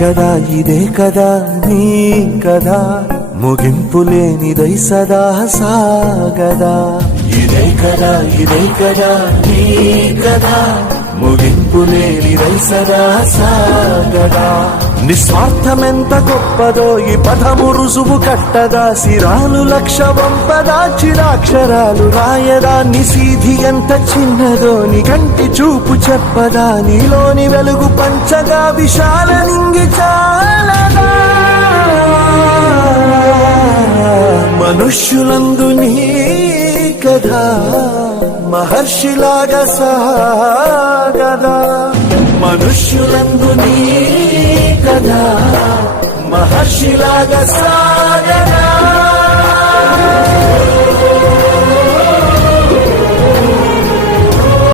కదా ఇదే కదా నీ కదా ముగింపు లేనిదై సదా సాగదా ఇదే కదా నీ కదా ముగింపు లేనిదై సదా సాగదా నిస్వార్థమెంత గొప్పదో ఈ పదము రుజువు కట్టదా సిరాలు లక్ష వంపదా చిరాక్షరాలు రాయదా నిసీధి ఎంత చిన్నదో నీ కంటి చూపు చెప్పదా నీలోని వెలుగు పంచగా విశాల నింగి చాలదా మనుష్యులందు నీ కథ మహర్షిలాగా సాగదా మనుష్యులందు నీ కథ మహర్షిలాగా సాగదా